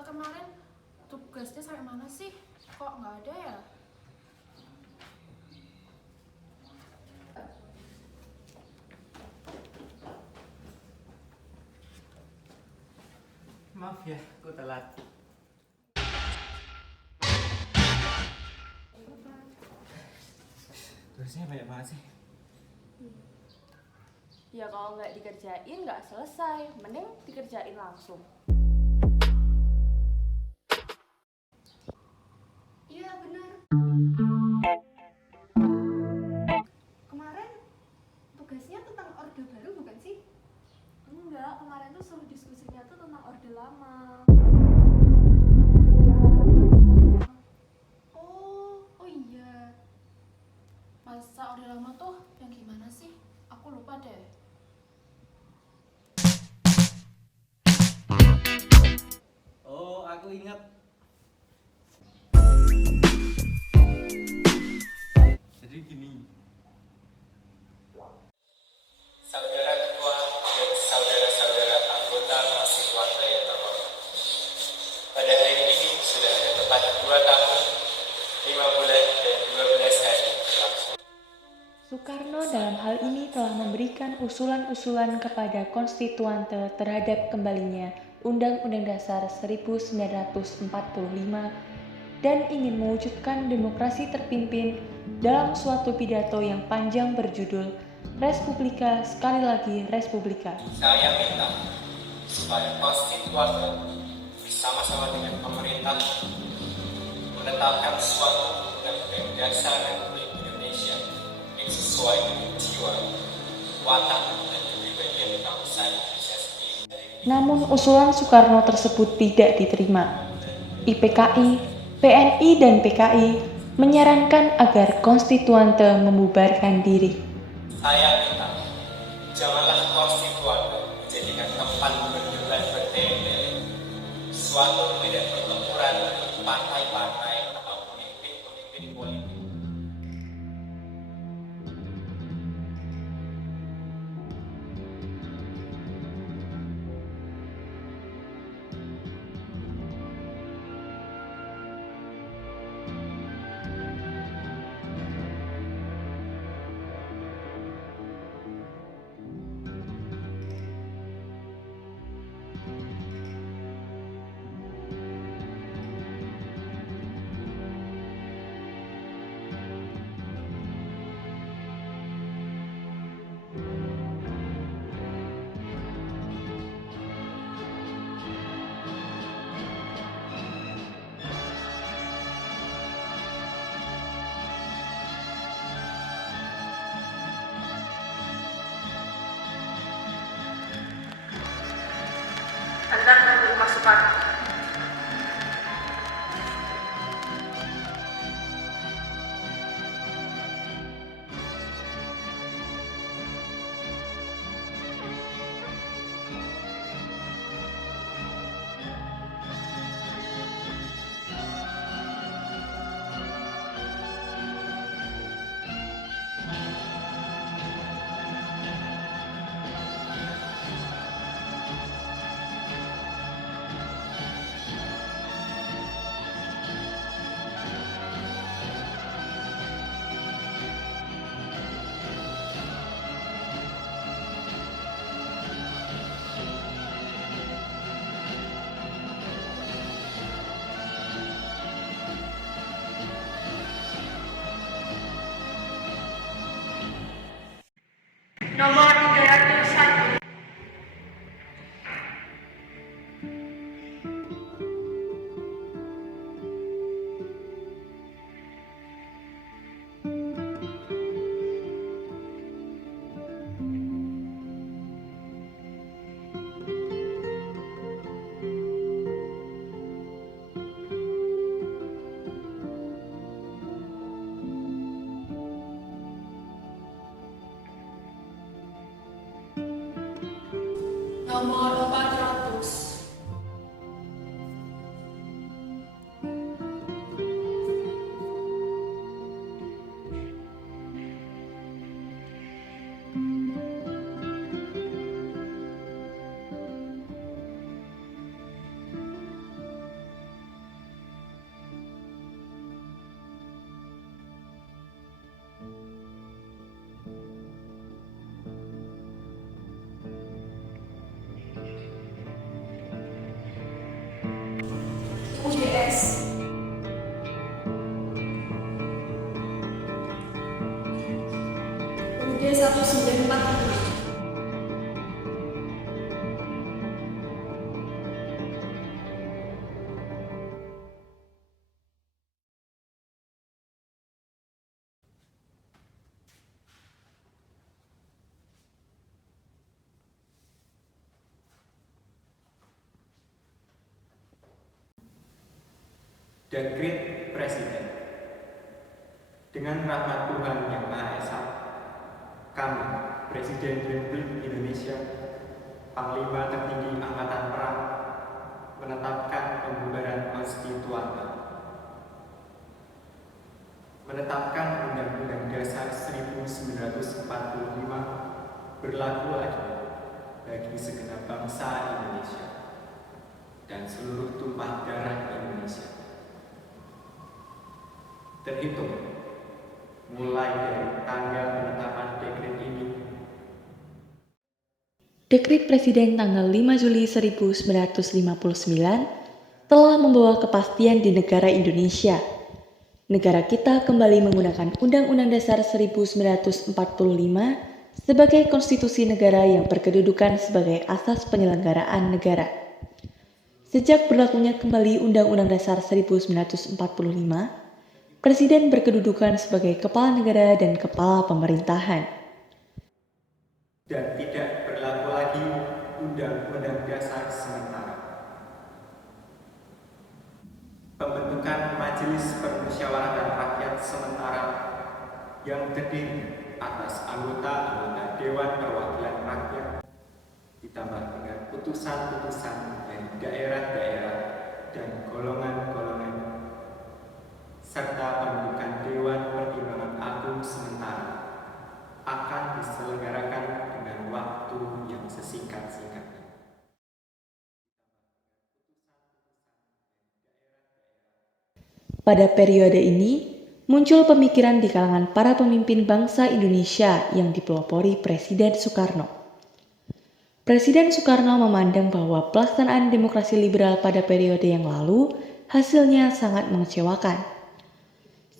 Kita kemarin tugasnya sampai mana sih? Kok nggak ada ya? Maaf ya, aku telat. Tugasnya banyak banget sih. Ya kalau nggak dikerjain nggak selesai, mending dikerjain langsung. Iya benar. Kemarin tugasnya tentang orde baru bukan sih? Enggak, kemarin tuh suruh diskusinya tuh tentang orde lama. Oh iya. Masa orde lama tuh yang gimana sih? Aku lupa deh. Oh, aku ingat. Jadi gini. Saudara ketua dan saudara-saudara anggota Konstituante yang terhormat. Pada hari ini sudah ada tepat 2 tahun, 5 bulan dan 12 hari berlangsung. Soekarno dalam hal ini telah memberikan usulan-usulan kepada konstituante terhadap kembalinya Undang-Undang Dasar 1945 dan ingin mewujudkan demokrasi terpimpin dalam suatu pidato yang panjang berjudul Respublika, sekali lagi Respublika. Saya minta supaya konstituante bersama-sama dengan pemerintah menetapkan suatu undang-undang dasar Republik Indonesia yang sesuai dengan jiwa, watak, dan kepribadian bangsa Indonesia sendiri. Namun usulan Soekarno tersebut tidak diterima. IPKI, PNI, dan PKI menyarankan agar konstituante membubarkan diri. Saya minta janganlah konstituante menjadikan tempat berdebat bertele-tele, suatu medan pertempuran bagi partai-partai atau pemimpin-pemimpin politik. Anda memberi masukan. Nomor 301. Nomor 400. D194. Dekret Presiden. Dengan rahmat Tuhan Yang Maha Esa, kami, Presiden Republik Indonesia, Panglima Tertinggi Angkatan Perang, menetapkan pembubaran konstituante, menetapkan Undang-Undang Dasar 1945 berlaku lagi bagi segenap bangsa Indonesia dan seluruh tumpah darah Indonesia. Terhitung mulai dari tanggal penetapan dekret ini. Dekret Presiden tanggal 5 Juli 1959 telah membawa kepastian di negara Indonesia. Negara kita kembali menggunakan Undang-Undang Dasar 1945 sebagai konstitusi negara yang berkedudukan sebagai asas penyelenggaraan negara. Sejak berlakunya kembali Undang-Undang Dasar 1945, Presiden berkedudukan sebagai kepala negara dan kepala pemerintahan. Dan tidak berlaku lagi Undang-Undang Dasar sementara. Pembentukan Majelis Permusyawaratan Rakyat sementara yang terdiri atas anggota-anggota Dewan Perwakilan Rakyat ditambah dengan putusan-putusan dari daerah-daerah dan golongan-golongan serta pembentukan Dewan Pertimbangan Agung sementara akan diselenggarakan dengan waktu yang sesingkat-singkatnya. Pada periode ini, muncul pemikiran di kalangan para pemimpin bangsa Indonesia yang dipelopori Presiden Soekarno. Presiden Soekarno memandang bahwa pelaksanaan demokrasi liberal pada periode yang lalu hasilnya sangat mengecewakan.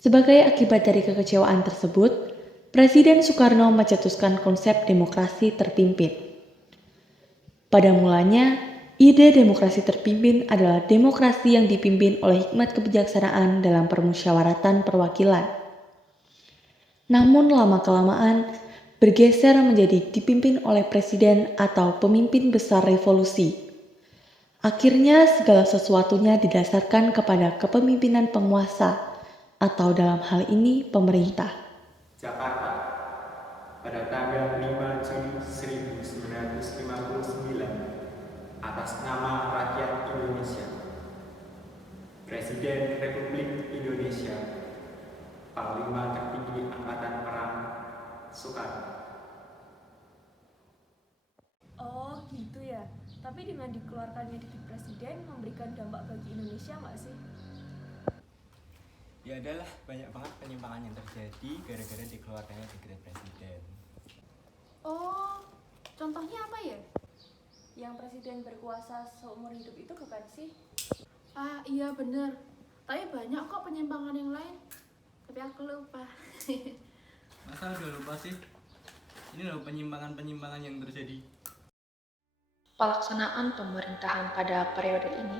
Sebagai akibat dari kekecewaan tersebut, Presiden Soekarno mencetuskan konsep demokrasi terpimpin. Pada mulanya, ide demokrasi terpimpin adalah demokrasi yang dipimpin oleh hikmat kebijaksanaan dalam permusyawaratan perwakilan. Namun lama-kelamaan bergeser menjadi dipimpin oleh presiden atau pemimpin besar revolusi. Akhirnya segala sesuatunya didasarkan kepada kepemimpinan penguasa, atau dalam hal ini pemerintah. Jakarta, pada tanggal 5 Juni 1959, atas nama rakyat Indonesia, Presiden Republik Indonesia, Panglima Tertinggi Angkatan Perang, Soekarno. Oh gitu ya, tapi dengan dikeluarkannya dekret presiden memberikan dampak bagi Indonesia nggak sih? Ya adalah banyak banget penyimpangan yang terjadi gara-gara dikeluarkannya dekret presiden. Oh, contohnya apa ya? Yang presiden berkuasa seumur hidup itu bukan sih? Ah iya bener, tapi banyak kok penyimpangan yang lain. Tapi aku lupa. Masa udah lupa sih? Ini loh penyimpangan-penyimpangan yang terjadi. Pelaksanaan pemerintahan pada periode ini,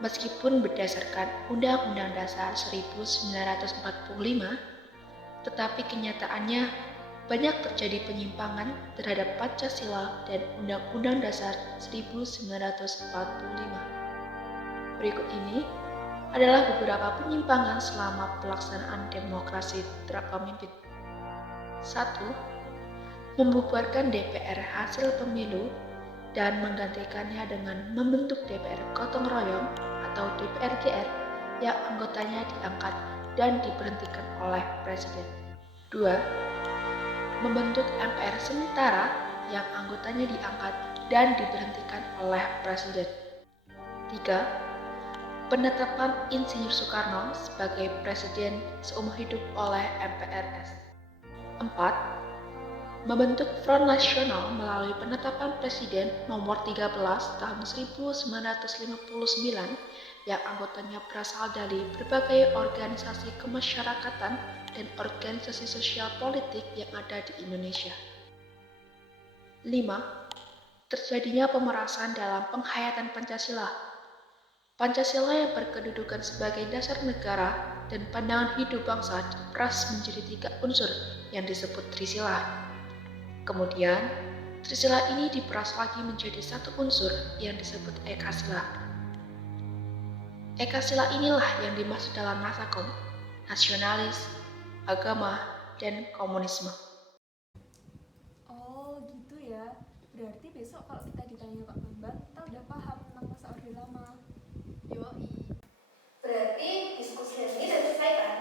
meskipun berdasarkan Undang-Undang Dasar 1945, tetapi kenyataannya banyak terjadi penyimpangan terhadap Pancasila dan Undang-Undang Dasar 1945. Berikut ini adalah beberapa penyimpangan selama pelaksanaan demokrasi terpimpin. 1. Membubarkan DPR hasil pemilu dan menggantikannya dengan membentuk DPR gotong royong atau DPR GR yang anggotanya diangkat dan diberhentikan oleh Presiden. 2. Membentuk MPR sementara yang anggotanya diangkat dan diberhentikan oleh Presiden. 3. Penetapan Insinyur Soekarno sebagai Presiden seumur hidup oleh MPRS. 4. Membentuk Front Nasional melalui penetapan Presiden nomor 13 tahun 1959 yang anggotanya berasal dari berbagai organisasi kemasyarakatan dan organisasi sosial politik yang ada di Indonesia. 5. Terjadinya pemerasan dalam penghayatan Pancasila. Pancasila yang berkedudukan sebagai dasar negara dan pandangan hidup bangsa diperas menjadi 3 unsur yang disebut Trisila. Kemudian, Trisila ini diperas lagi menjadi 1 unsur yang disebut Ekasila. Ekasila inilah yang dimaksud dalam naskah nasionalis, agama, dan komunisme. Oh gitu ya, berarti besok kalau kita ditanya Kak Bambang, kita udah paham tentang masa Orde Lama. Yoi. Berarti diskusi hari ini sudah selesai kan?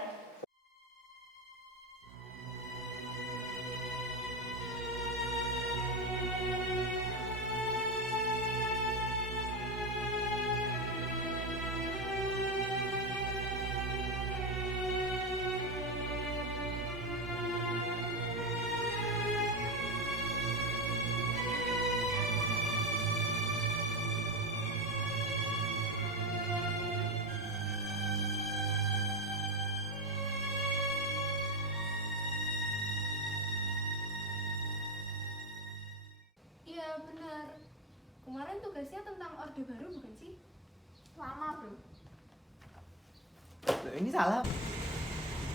Iya benar. Kemarin tugasnya tentang Orde Baru bukan sih? Lama bro. Loh, ini salah.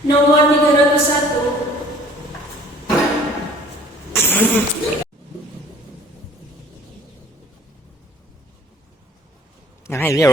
Nomor 301. Nah, ini